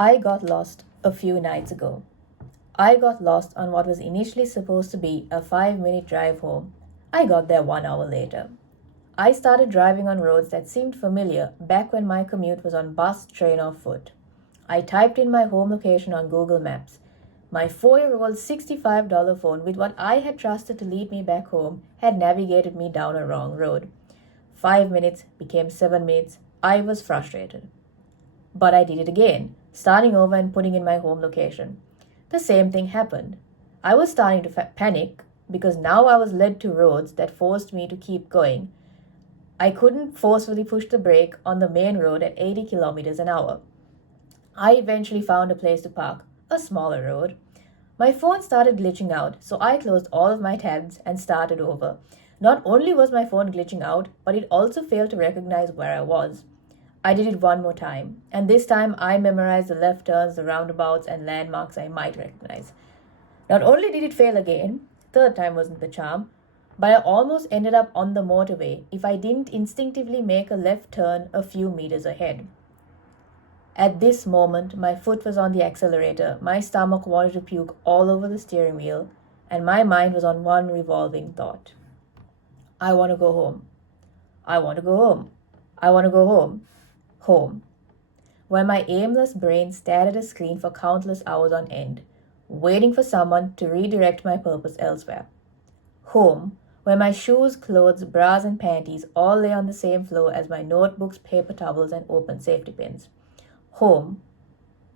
I got lost a few nights ago. I got lost on what was initially supposed to be a 5-minute drive home. I got there 1 hour later. I started driving on roads that seemed familiar back when my commute was on bus, train, or foot. I typed in my home location on Google Maps. My 4-year-old $65 phone, with what I had trusted to lead me back home, had navigated me down a wrong road. 5 minutes became 7 minutes. I was frustrated. But I did it again, starting over and putting in my home location. The same thing happened. I was starting to panic because now I was led to roads that forced me to keep going. I couldn't forcefully push the brake on the main road at 80 kilometers an hour. I eventually found a place to park, a smaller road. My phone started glitching out, so I closed all of my tabs and started over. Not only was my phone glitching out, but it also failed to recognize where I was. I did it one more time, and this time I memorized the left turns, the roundabouts, and landmarks I might recognize. Not only did it fail again, third time wasn't the charm, but I almost ended up on the motorway if I didn't instinctively make a left turn a few meters ahead. At this moment, my foot was on the accelerator, my stomach wanted to puke all over the steering wheel, and my mind was on one revolving thought. I want to go home. I want to go home. I want to go home. Home. Where my aimless brain stared at a screen for countless hours on end, waiting for someone to redirect my purpose elsewhere. Home, where my shoes, clothes, bras, and panties all lay on the same floor as my notebooks, paper towels, and open safety pins. Home,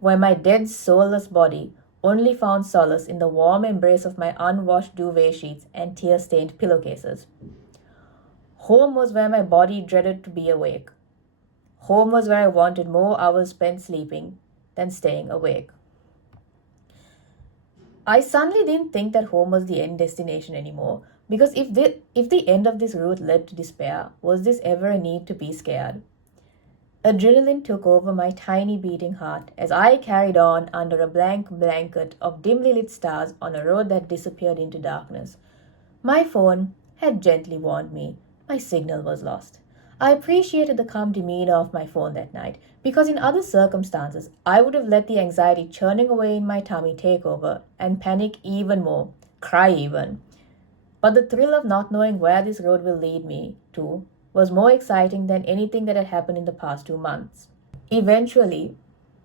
where my dead, soulless body only found solace in the warm embrace of my unwashed duvet sheets and tear-stained pillowcases. Home was where my body dreaded to be awake. Home was where I wanted more hours spent sleeping than staying awake. I suddenly didn't think that home was the end destination anymore, because if the end of this route led to despair, was this ever a need to be scared? Adrenaline took over my tiny beating heart as I carried on under a blank blanket of dimly lit stars on a road that disappeared into darkness. My phone had gently warned me my signal was lost. I appreciated the calm demeanor of my phone that night, because in other circumstances I would have let the anxiety churning away in my tummy take over and panic even more, cry even. But the thrill of not knowing where this road will lead me to was more exciting than anything that had happened in the past 2 months. Eventually,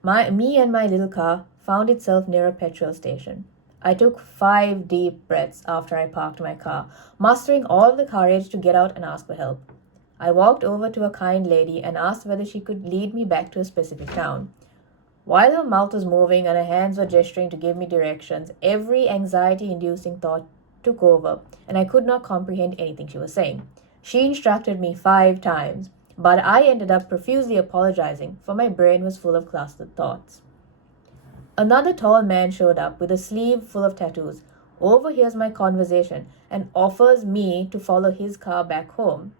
me and my little car found itself near a petrol station. I took 5 deep breaths after I parked my car, mustering all the courage to get out and ask for help. I walked over to a kind lady and asked whether she could lead me back to a specific town. While her mouth was moving and her hands were gesturing to give me directions, every anxiety-inducing thought took over, and I could not comprehend anything she was saying. She instructed me 5 times, but I ended up profusely apologizing, for my brain was full of clustered thoughts. Another tall man showed up with a sleeve full of tattoos, overhears my conversation, and offers me to follow his car back home.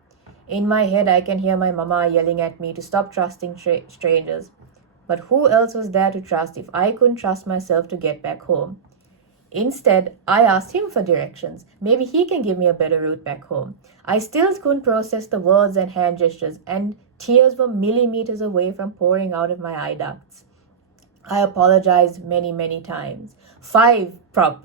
In my head, I can hear my mama yelling at me to stop trusting strangers. But who else was there to trust if I couldn't trust myself to get back home? Instead, I asked him for directions. Maybe he can give me a better route back home. I still couldn't process the words and hand gestures, and tears were millimeters away from pouring out of my eye ducts. I apologized many, many times, 5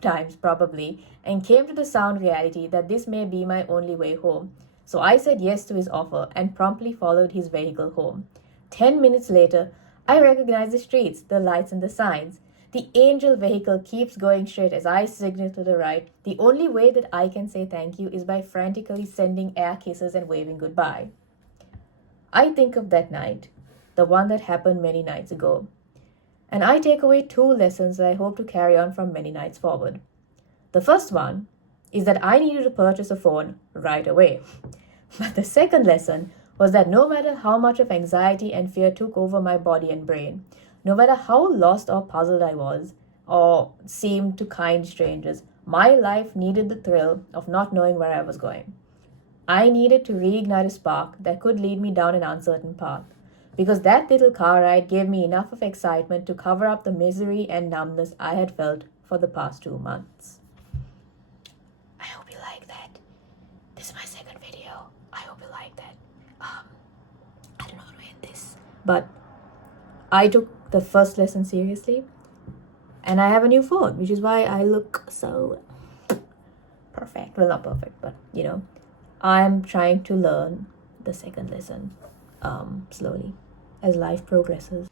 times probably, and came to the sound reality that this may be my only way home. So I said yes to his offer and promptly followed his vehicle home. 10 minutes later, I recognized the streets, the lights, and the signs. The angel vehicle keeps going straight as I signal to the right. The only way that I can say thank you is by frantically sending air kisses and waving goodbye. I think of that night, the one that happened many nights ago, and I take away 2 lessons that I hope to carry on from many nights forward. The first one is that I needed to purchase a phone right away. But the second lesson was that no matter how much of anxiety and fear took over my body and brain, no matter how lost or puzzled I was, or seemed to kind strangers, my life needed the thrill of not knowing where I was going. I needed to reignite a spark that could lead me down an uncertain path, because that little car ride gave me enough of excitement to cover up the misery and numbness I had felt for the past 2 months. I hope you like that. This is my second video. I hope you like that. I don't know how to end this. But I took the first lesson seriously. And I have a new phone, which is why I look so perfect. Well, not perfect, but I'm trying to learn the second lesson slowly as life progresses.